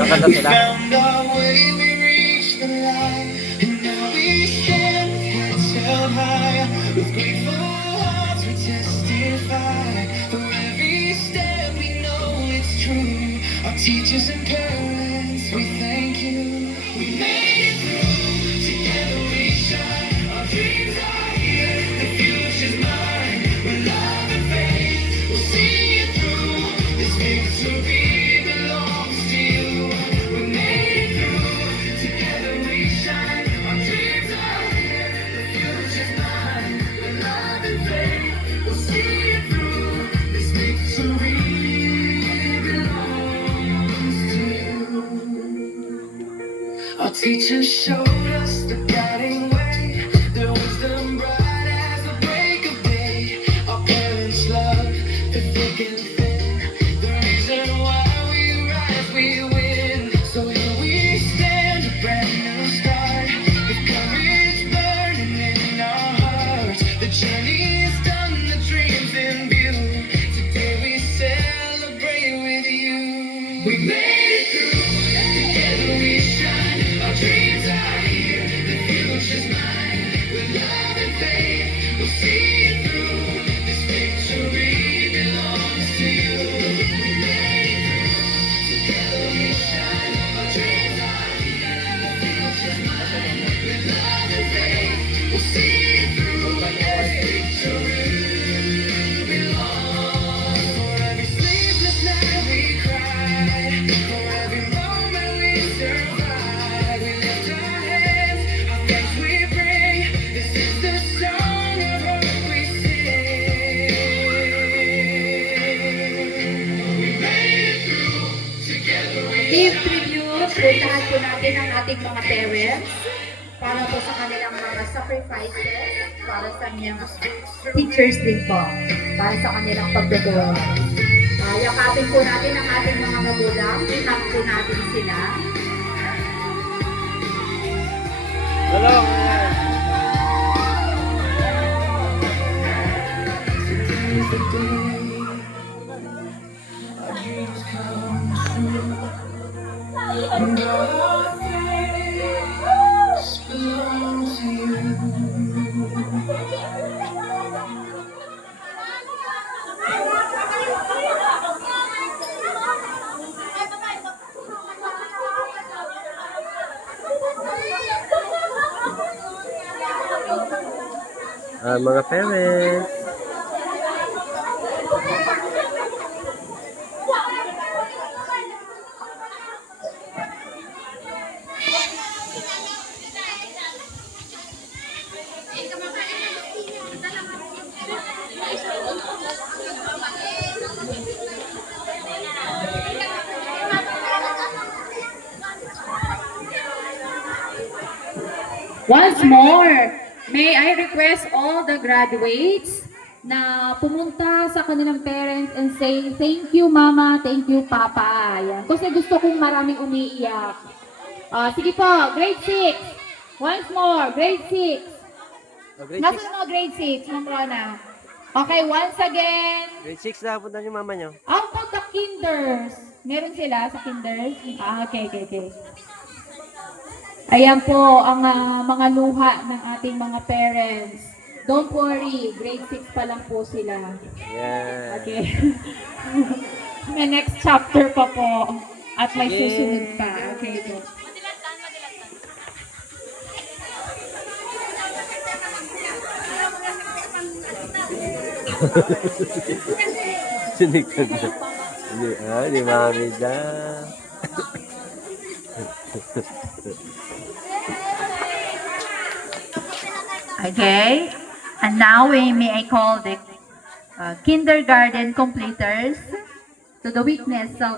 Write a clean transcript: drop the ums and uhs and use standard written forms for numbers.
Kakanta We sila. found our way, we reached the light, and now we stand with heads held high. With grateful hearts we testify. For every step we know it's true. Our teachers and parents, we thank you. We made it through, together we shine. Our dreams are here, the future's mine. With love and faith, we'll see it through. This victory belongs to you. We made it through, together we shine. Our dreams are here, the future's mine. With love and faith, we'll see it through. This victory belongs to you. Our teachers showed us the guiding way. Their wisdom bright as the break of day. Our parents' love, the thick and thin. The reason why we rise, we win. So here we stand, a brand new start. With courage burning in our hearts. The journey is done, the dreams in view. Today we celebrate with you. We made it through, together we shine. Our dreams are here, the future's mine. With love and faith, we'll see it through. This victory belongs to you. We made it through, together we shine. Our dreams are here, the future's mine. With love and faith, we'll see it through. This victory belongs. For every sleepless night we cried, for every moment we survived, we lift our hands, our thanks we bring. This is the song of hope we sing. We made it through, together we Team shine. tribute, puntahan po natin ang ating mga parents para po sa kanilang mga sacrifices, para sa kanyang teachers din po, para sa kanilang pagtuturo. Yakapin po natin ang ating mga magulang, itak po natin sila. Hello. Today's the day our dreams come true. And our faiths belong to you. Mga parents. Once more, may I request all the graduates na pumunta sa kanilang parents and say, thank you mama, thank you papa. Yan. Kasi gusto kong maraming umiiyak. Sige po, grade 6. Once more, grade 6. Grade 6. Nasaan mo grade 6, Ma'am Rona? Okay, once again. Grade 6 na. Punta niyo mama niyo. How about the kinders? Meron sila sa kinders? Okay. Ayan po ang mga luha ng ating mga parents. Don't worry, grade 6 pa lang po sila. Yeah. Okay. May next chapter pa po. At may Sige. susunod pa. Okay po. Sinikot na. Di mami dyan. Okay. And now may I call the kindergarten completers to the witness of